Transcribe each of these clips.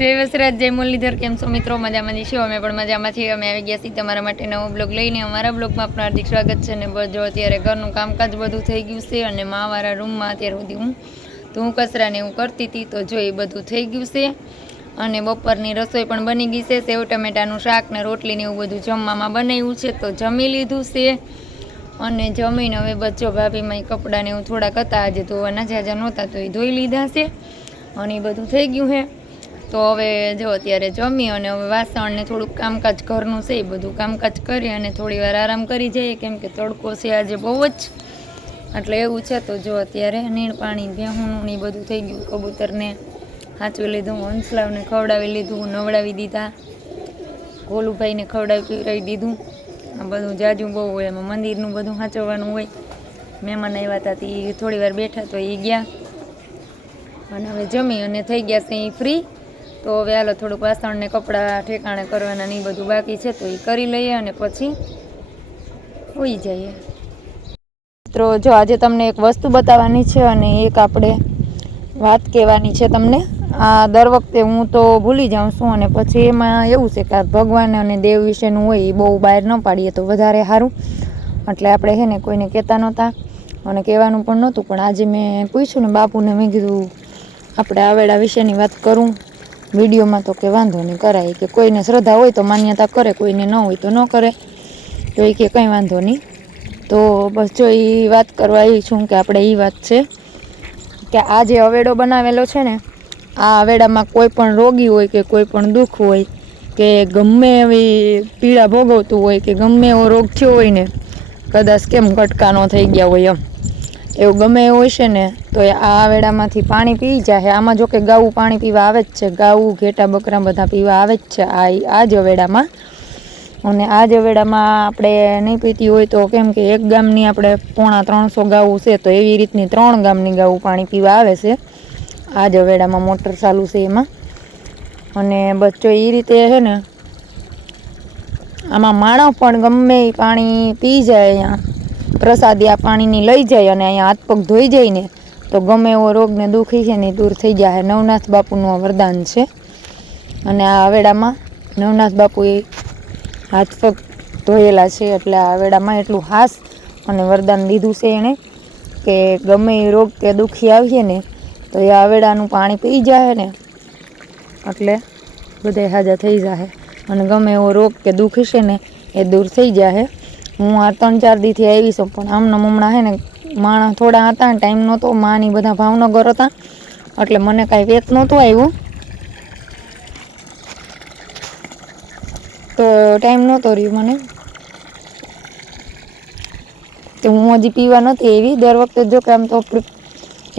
જય વસરાજ, જય મુરલીધર, કેમ છો મિત્રો? મજામાં છીએ, અમે પણ મજામાં છીએ. અમે આવી ગયા છીએ તમારા માટે નવો બ્લોગ લઈને. અમારા બ્લોગમાં આપનું હાર્દિક સ્વાગત છે ને જો અત્યારે ઘરનું કામકાજ બધું થઈ ગયું છે અને માવાળા રૂમમાં અત્યાર સુધી હું હું કચરાને એવું કરતી હતી, તો જો એ બધું થઈ ગયું છે. અને બપોરની રસોઈ પણ બની ગઈ છે. સેવ, ટમેટાનું શાક ને રોટલીને એવું બધું જમવામાં બનાવ્યું છે, તો જમી લીધું છે. અને જમીને હવે બચ્ચો ભાભીમાં કપડાને એવું થોડાક હતા. આજે ધોવાના જાજા નહોતા, તો એ ધોઈ લીધા છે. અને એ બધું થઈ ગયું છે. તો હવે જો અત્યારે જમી અને હવે વાસણ ને થોડુંક કામકાજ ઘરનું છે એ બધું કામકાજ કરી અને થોડી વાર આરામ કરી જઈએ. કેમ કે તડકો છે આજે બહુ જ. એટલે એવું છે તો જો અત્યારે નીણ પાણી ભેહુંનું ને બધું થઈ ગયું. કબૂતરને સાચવી લીધું, હંસલાવને ખવડાવી લીધું, નવડાવી દીધા. ગોલુભાઈને ખવડાવી દીધું. આ બધું જાજુ બહુ હોય, એમાં મંદિરનું બધું સાચવવાનું હોય. મહેમાન આવ્યા હતા તે થોડી વાર બેઠા તો એ ગયા. અને હવે જમી અને થઈ ગયા છે એ ફ્રી તો હવે હાલો થોડુંક વાસણને કપડાં ઠેકાણે કરવાના ને એ બધું બાકી છે તો એ કરી લઈએ અને પછી હોઈ જઈએ. મિત્રો, જો આજે તમને એક વસ્તુ બતાવવાની છે અને એક આપણે વાત કહેવાની છે તમને. આ દર વખતે હું તો ભૂલી જાઉં છું અને પછી એમાં એવું છે કે ભગવાન અને દેવ વિશેનું હોય એ બહુ બહાર ન પાડીએ તો વધારે સારું. એટલે આપણે છે ને કોઈને કહેતા નહોતા અને કહેવાનું પણ નહોતું. પણ આજે મેં પૂછ્યું ને બાપુને, મેં કીધું આપણે આવેડા વિશેની વાત કરું. વિડીયોમાં તો કે વાંધો નહીં કરાય. કે કોઈને શ્રદ્ધા હોય તો માન્યતા કરે, કોઈને ન હોય તો ન કરે. તો એ કે કંઈ વાંધો નહીં. તો બસ જો એ વાત કરવા એ છું કે આપણે એ વાત છે કે આ જે અવેડો બનાવેલો છે ને, આ અવેડામાં કોઈ પણ રોગી હોય કે કોઈ પણ દુઃખ હોય, કે ગમે એવી પીડા ભોગવતું હોય, કે ગમે એવો રોગ થયો હોય ને, કદાચ કેમ કટકા ન થઈ ગયા હોય એમ. એવું ગમે એવું હશે ને, તો એ આ આવેડામાંથી પાણી પી જાય. આમાં જો કે ગાવું પાણી પીવા આવે જ છે. ગાવું ઘેટા, બકરા બધા પીવા આવે જ છે આ આ જ અવેડામાં અને આ જ અવેડામાં આપણે નહીં પીતી હોય તો કેમ કે એક ગામની આપણે પોણા ત્રણસો ગાવું છે, તો એવી રીતની ત્રણ ગામની ગાવું પાણી પીવા આવે છે. આ જ અવેડામાં મોટર ચાલુ છે એમાં. અને બચ્ચો એ રીતે છે ને, આમાં માણસ પણ ગમે એ પાણી પી જાય અહીંયા. પ્રસાદી આ પાણીની લઈ જાય અને અહીંયા હાથ પગ ધોઈ જાય ને તો ગમે એવો રોગ ને દુઃખી છે ને દૂર થઈ જાય. નવનાથ બાપુનું આ વરદાન છે. અને આ આવેડામાં નવનાથ બાપુએ હાથ પગ ધોયેલા છે એટલે આ આવેડામાં એટલું હાસ અને વરદાન દીધું છે એણે કે ગમે એ રોગ કે દુઃખી આવીએ ને તો એ આવેડાનું પાણી પી જાય ને એટલે બધા હાજા થઈ જાય અને ગમે એવો રોગ કે દુઃખી છે ને એ દૂર થઈ જાય હું આ ત્રણ ચાર દીથી આવી છું, પણ આમના હમણાં હે ને માણસ થોડા હતા ટાઈમ નહોતો માની બધા ભાવનગર હતા, એટલે મને કાંઈ વેત નહોતું આવ્યું તો ટાઈમ નહોતો રહ્યો મને. તો હું હજી પીવા નથી એવી દર વખતે જો કે આમ તો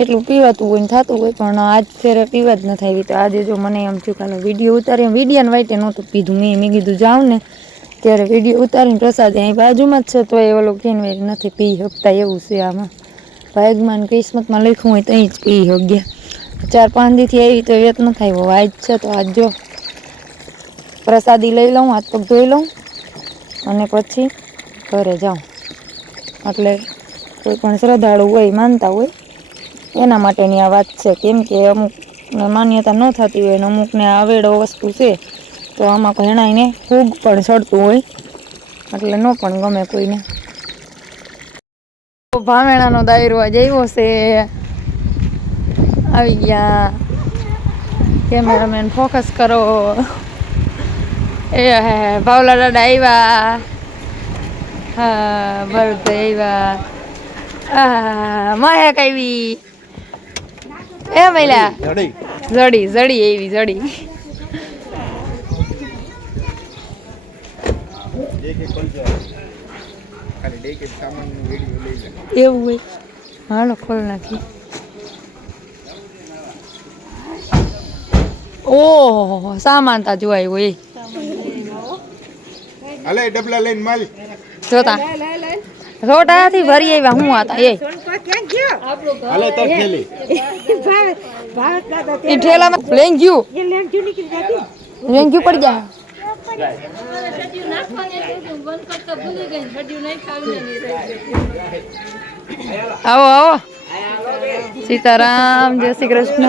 એટલું પીવાતું હોય ને થતું હોય, પણ આજ ફેરે પીવા જ નથી આવી. તો આજે જો મને એમ થયું કાલે વીડિયો ઉતારી વિડીયાને વાઈટે નહોતું પીધું. મેં મેં કીધું જાઉં ને ત્યારે વીડિયો ઉતારીને પ્રસાદ અહીં બાજુમાં જ છે, તો એ ઓલો કેન નથી પી શકતા એવું છે આમાં. ભાગમાં કિસ્મતમાં લખ્યું હોય તો અહીં જ પી ગયા ચાર પાંચ દીથી આવી તો વેત ન થાય આજ છે તો આજ જો પ્રસાદી લઈ લઉં હાથ પગ ધોઈ લઉં, અને પછી ઘરે જાઉં. એટલે કોઈ પણ શ્રદ્ધાળુ હોય, માનતા હોય, એના માટેની આ વાત છે. કેમ કે અમુકને માન્યતા ન થતી હોય ને અમુકને આવેડો વસ્તુ છે તો આમાં ઘણાઈને ફૂગ પણ ચડતું હોય એટલે ન પણ ગમે કોઈને. ભાવેણાનો દાયરો આજે આવ્યો છે. આવી ગયા. કેમેરામેન ફોકસ કરો. એ ભાવલા દાદા આવ્યા. હા ભરત આવ્યા. મહેક આવી. એ મહિલા જડી. જડી એવી જડી એક એક પંચો ખાલી એક એક સામાનનો વીડિયો લઈ લે. એવું હોય. હાલો ખોલ નાખી. ઓહો સામાન તા જોવાય હોય. અલે ડબલા લઈને માલ જોતા. રોટાથી ભરી આવ્યા હું હતા એ. હાલે તો ખેલી એ ઠેલામાં લઈને ગયું લઈને ગયું પડી જાય. આવો આવો સીતારામ જય શ્રી કૃષ્ણ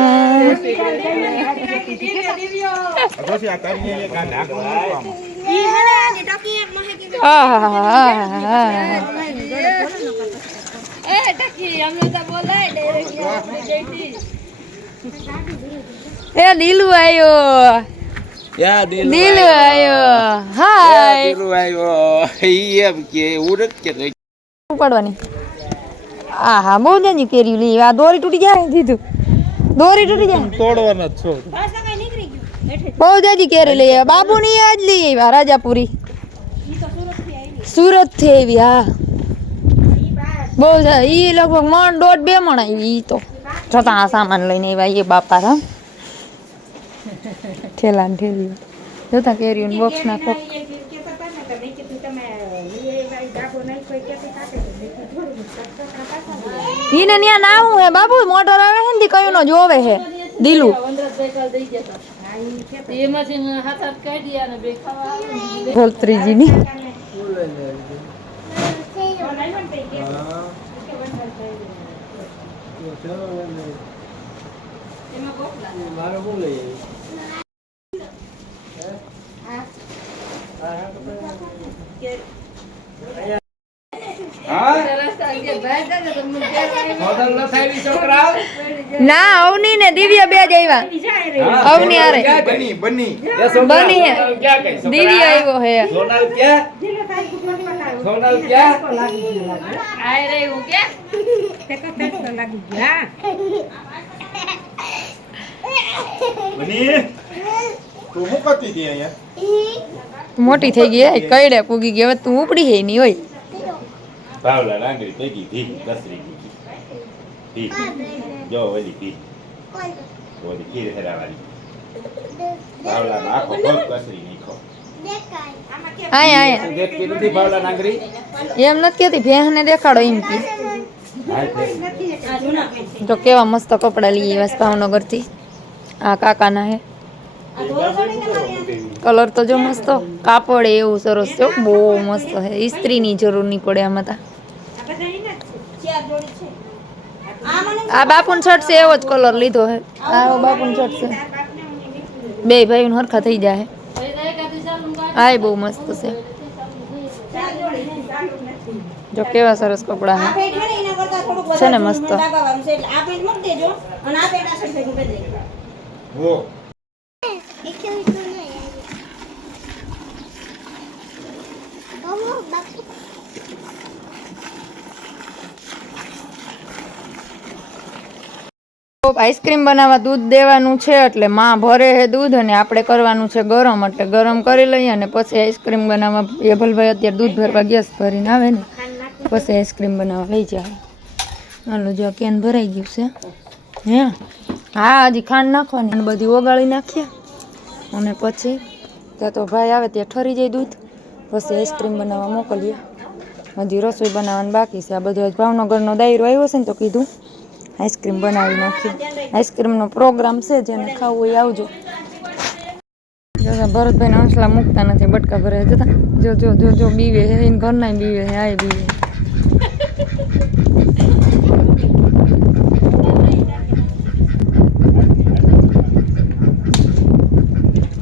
જોશી આ તારી એક આ ઢાંકણું મૂકવાનું. આહાહા. એ દિલુ આયો યા દિલ દિલુ આયો હાય દિલ આવ્યો ઈ એમ કે ઉડત કે તો ઉપાડવાની આહા બહુ જાજી કેરી લી આ દોરી તૂટી જાય દીધું દોરી તૂટી જાય તોડવાના જ છો બહુ જાજી કેરી લઈ આવ્યા બાબુ ની આજ લઈ આવ્યા રાજાપુરી સુરતથી આવી હા બહુ જા- ઈ લગભગ મણ દોઢ બે મણ આવી ઈ તો છતાં આ સામાન લઈને આવ્યા એ બાપા હા ઠેલા. ને ઠેલી જોતા કેરી બોક્સ ના કોક ઈને ન્યા નાવું હે બાબુ મોટર આવે હે ને કયું નો જોવે હે દિલુ. ભોલત્રીજીની. ન થાય ઈ ના અવની ને દિવ્ય બે જ આવ્યા અવની આરે બની બની? એ દિવ્ય આવ્યો હે. સોનલ ક્યાં ગઈ? આય દિવ્ય આવ્યો હે. સોનલ ક્યાં? લાગી ક્યાં બની તું મૂકતી હતી અહીંયા? મોટી થઈ ગઈ કઈડે પૂગી ગઈ હવે તું ઉપડી હે ની હોય. ભાવલા લાંગડી ભેગી ભી કસરી ગઈ ભી. જો ઓલી ભી. ઓલી ખીર હેરાવાળી. ભાવલા આખો પગ કસરી નીખો આય દેખ કે નથી ભાવલા નાંગરી એમ નથી કેતી ભેહને દેખાડો એમ કે. જો કેવા મસ્ત કપડા લઈ આવ્યા છે ભાવનગરથી આ કાકાના હે. કલર તો જો મસ્ત કાપડ એવું સરસ છે બહુ મસ્ત છે ઇસ્ત્રીની જરૂર નહીં પડે આમાં તા. આ બાપુન શર્ટ છે એવો જ કલર લીધો હે. આ બાપુન શર્ટ છે. બે ભાઈ હરખા થઈ જાય આ બહુ મસ્ત છે. જો કેવા સરસ કપડા છે છે ને મસ્ત. હો આઈસ્ક્રીમ બનાવવા દૂધ દેવાનું છે એટલે માં ભરે છે દૂધ અને આપણે કરવાનું છે ગરમ. એટલે ગરમ કરી લઈએ અને પછી આઈસ્ક્રીમ બનાવવા એ ભલભાઈ અત્યારે દૂધ ભરવા ગેસ ભરીને આવે ને, પછી આઈસ્ક્રીમ બનાવવા લઈ જાય. હાલો, જો કેન ભરાઈ ગયું છે. હે? હા, હજી ખાંડ નાખવાની અને બધી ઓગાળી નાખીએ. અને પછી ત્યાં તો ભાઈ આવે ત્યાં ઠરી જાય દૂધ. પછી આઈસ્ક્રીમ બનાવવા મોકલીએ. હજી રસોઈ બનાવવાની બાકી છે. આ બધો ભાવનગરનો દાયરો આવ્યો છે ને તો કીધું આઈસ્ક્રીમ બનાવી નાખીએ. આઈસ્ક્રીમનો પ્રોગ્રામ છે, જેને ખાવું હોય આવજો. જો ભરતભાઈ હંસલા મૂકતા નથી, બટકા ભરે જતા. જો જો જો જો, બીવે હે, એને ઘરના બીવે હે આ બીવે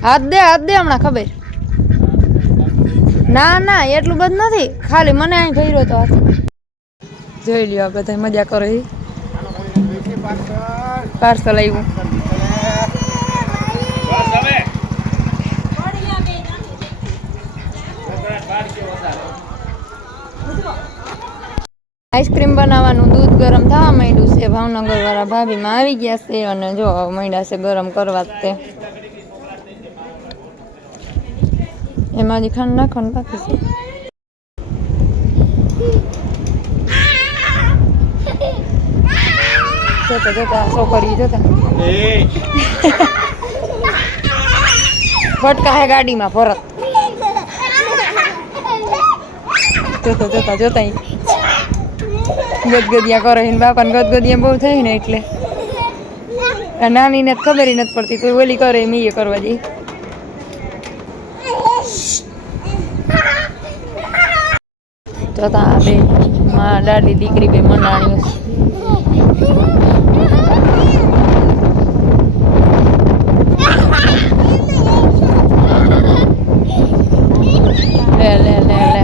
હાથ દે હાથ દે હમણાં ખબર. ના ના, એટલું બધું નથી. ખાલી મને અહીં ભર્યો તો જોઈ લ્યો બધા મજા કરો એ પાર્સલ આવ્યું આઈસ્ક્રીમ બનાવવાનું દૂધ ગરમ થવા માંડ્યું છે. ભાવનગર વાળા ભાભીમાં આવી ગયા છે અને જો માંડ્યા છે ગરમ કરવા તે. એમાં હજી ખાંડ નાખવાનું બાકી છે. જોતા જોતા છોકરી જોતા. ફટકા હે ગાડીમાં ભરત. જોતા જોતા જોતા. ગદગદિયા કરે ને બાપાને ગદગદિયા બહુ થાય ને એટલે. નાની ને ખબર નથી પડતી, કોઈ ઓલી કરે એમ એ કરવા જઈ જોતા આ બે માં દાદી દીકરી બે મંડાણીઓ છે. લે લે લે લે.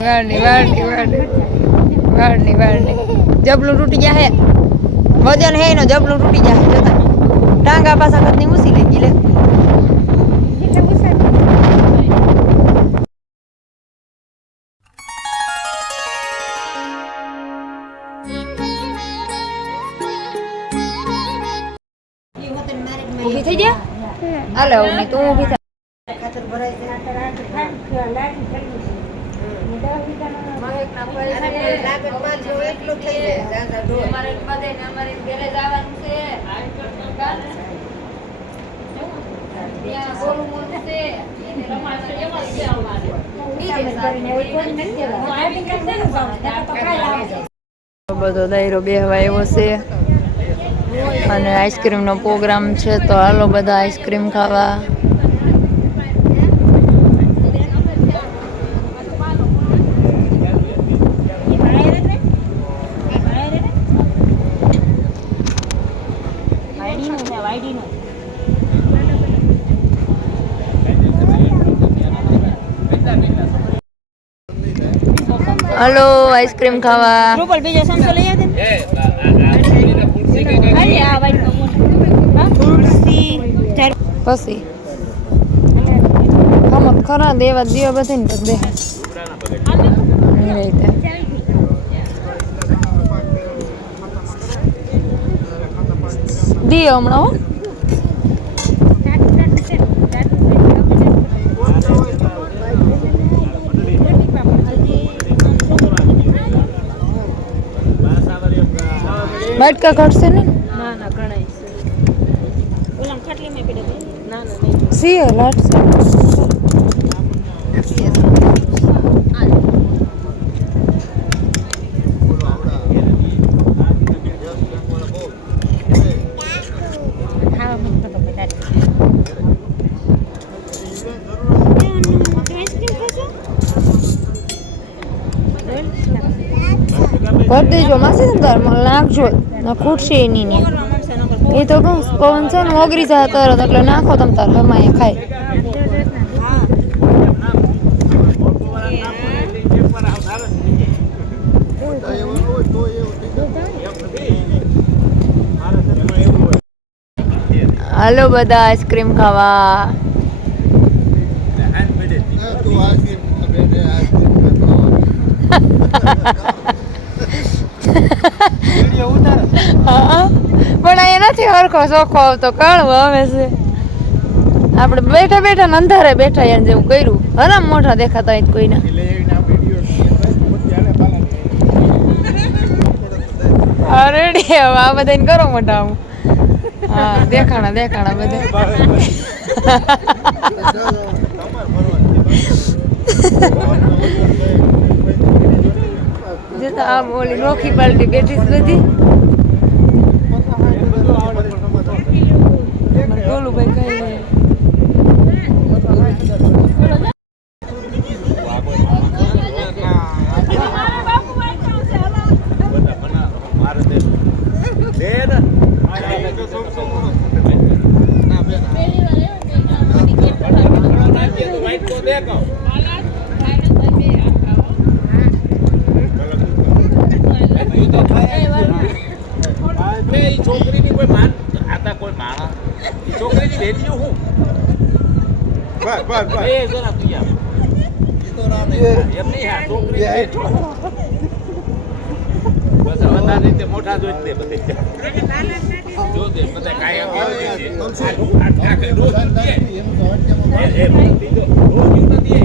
વાળની વાળની વાળની વાળની વાળની જબલું તૂટી જાય વજન હે એનો જબલું તૂટી જાય જતા ટાંગા પાછા કદની મૂસી લઈ ગઈ લે ઊભી થઈ ગયા હાલે ઊભી તું ઊભી બધો દાયરો બેહવા એવો છે. અને આઈસ્ક્રીમનો પ્રોગ્રામ છે તો હાલો બધા આઈસ્ક્રીમ ખાવા. હાલો આઈસ્ક્રીમ ખાવા. રૂપલ બીજો સમસો લઈ આવજે ને. પછી. આમાં ખરા દેવા દેવા બધે ને રીતે દિયો હમણાં બાટકા કાઢશે ને? ના ના ઘણાય છે. ઓલા ખાટલીમાં પીડે. ના ના નહીં. સી લાટશે ખાવા મૂકતો તો બધા ભર નાખજો ના ખૂટશે એની ને. એ તો કહું પવન છે ને ઓગરી જાય તરત એટલે નાખો તમે તાર હમાય ખાય હાલો બધા આઈસ્ક્રીમ ખાવા. હા પણ અહીંયા નથી હરખો ચોખ્ખો આવતો કાળવો આવે છે. આપણે બેઠા બેઠા અંધારે બેઠા એને જેવું કર્યું. હરામ મોઢા દેખાતા હોય કોઈના. એટલે ના વીડિયો પોતે હાલે પાલા અરે હવે આ બધાને કરો મોઢા હું હા દેખાણા દેખાણા બધા. તો આમ ઓલી નોખી પાલટી બેઠી જ બધી. ગોલુભાઈ કઈ નહીં છોકરીની કોઈ માન આતા કોઈ માણા છોકરીની વેલ્યુ હું બસ બસ બસ એ જરા તું યાર એમ નહીં હા છોકરી બેઠો બસ હવે તારી રીતે મોટા જોઈ દે બધે જો દે બધા કાંઈ એમ કેવું છે આ આખે રોજ દે એ એ બીજો રોજ યુ નથી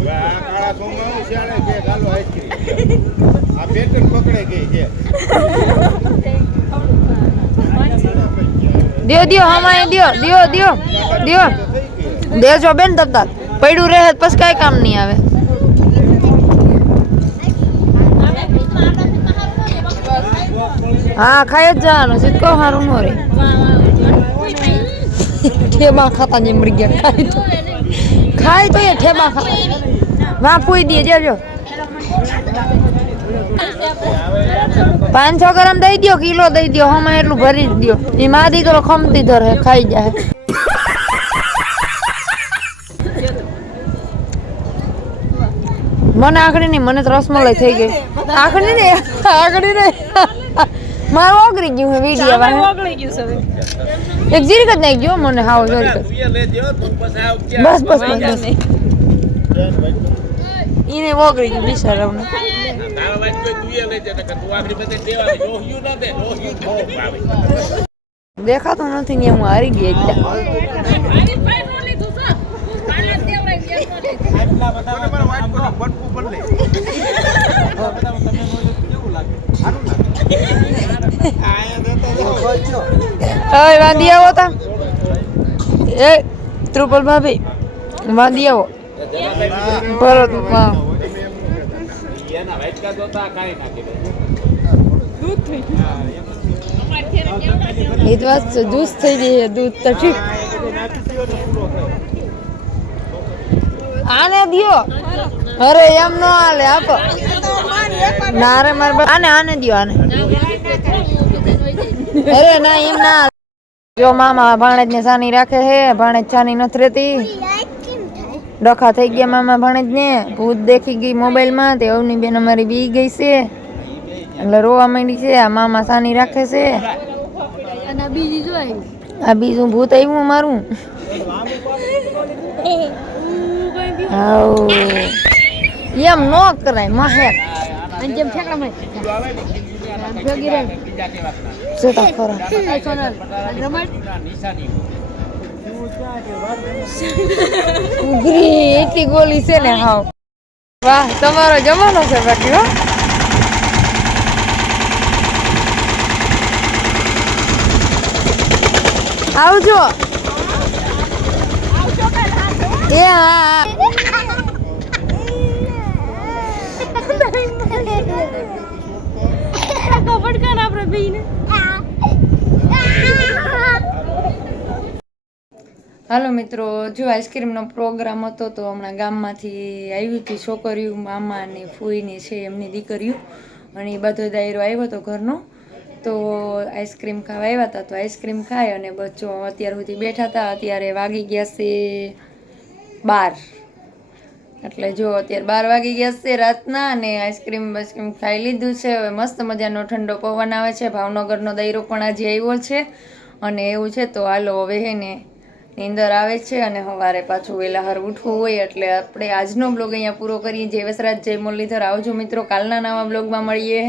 આ કાળા સોંગમાં શિયાળે કે ગાલો આઈસ્ક્રીમ આ પેટર્ન પકડે ગઈ છે. દિયો દિયો હમાય દિયો દિયો દિયો દિયો. દેજો બેન તબતા પડ્યું રહે તો પછી કાંઈ કામ નહીં આવે. હા, ખાઈ જ જવાનું છે કહો સારું ન રે ઠેબા ખાતા જેમ મરી ગયા ખાય તો ખાય તો એ ઠેબા ખાતા. વાં પૂઈ દે જજો પાંચસો ગ્રામ દઈ દ્યો કિલો દઈ દ્યો હમણાં એટલું ભરી જ દો એ મા દીકરો ખમતી ધરે ખાઈ જાય. મને આખડી નહીં મને તો રસમલાઈ થઈ ગઈ. આખડી ને? આખડી ને? મારે ઓગળી ગયું છે વીડિયો ચામડું ઓગળી ગયું છે એક જીરીક જ નાખી ગયો મને હાવ જોઈ બસ બસ બસ. બસ ઈને ઓગળી ગયું બિચારાઓને. દેખાતું નથી ને હું હારી ગઈ એટલે. અય વાંધી આવો તા. એ ત્રુપલ ભાભી વાંધી આવો. ભરત વાટકા જોતા કાંઈ નાખી દે એ તો વાત છે થઈ જઈએ દૂધ તો ઠીક. આને દિયો. અરે એમ નો હાલે આપો. ના રે મારે આને આને દિયો આને. અરે ના એમ ના જો મામા ભાણેજ ને સાની રાખે હે ભાણેજ સાની નથી રહેતી. ડખા થઈ ગયા મામા ભાણેજ ને ભૂત દેખી ગઈ મોબાઈલમાં તે અવની બેન અમારી બી ગઈ છે. એટલે રોવા માંડી છે આ મામા સાની રાખે છે. આ બીજું ભૂત આવ્યું મારું. એમ નો કરાય મહેક જોતા ખરા એટલી ગોલી છે ને, હાવ. વાહ, તમારો જમાનો છે બાકી, હો. આવજો. એ, હા હા. કપડકાર આપણે બેયને. હાલો મિત્રો, જો આઈસ્ક્રીમનો પ્રોગ્રામ હતો તો હમણાં ગામમાંથી આવી હતી છોકરીઓ મામા ને ફૂઈની છે, એમની દીકરીઓ. અને એ બધો દાયરો આવ્યો હતો ઘરનો. તો આઈસ્ક્રીમ ખાવા આવ્યા હતા, તો આઈસ્ક્રીમ ખાય અને બચ્ચો અત્યાર સુધી બેઠા હતા, અત્યારે વાગી ગયા છે બાર. એટલે જો અત્યારે બાર વાગી ગયા છે રાતના અને આઈસ્ક્રીમ બાઈસ્ક્રીમ ખાઈ લીધું છે. હવે મસ્ત મજાનો ઠંડો પવન આવે છે. ભાવનગરનો દાયરો પણ આજે આવ્યો છે. અને એવું છે તો હાલો હવે હે ને નીંદર આવે છે અને સવારે પાછું વહેલા હર ઉઠવું હોય એટલે આપણે આજનો બ્લોગ અહીંયા પૂરો કરીએ. જય વસરાજ, જય મુરલીધર. આવજો મિત્રો, કાલના નવા બ્લોગમાં મળીએ.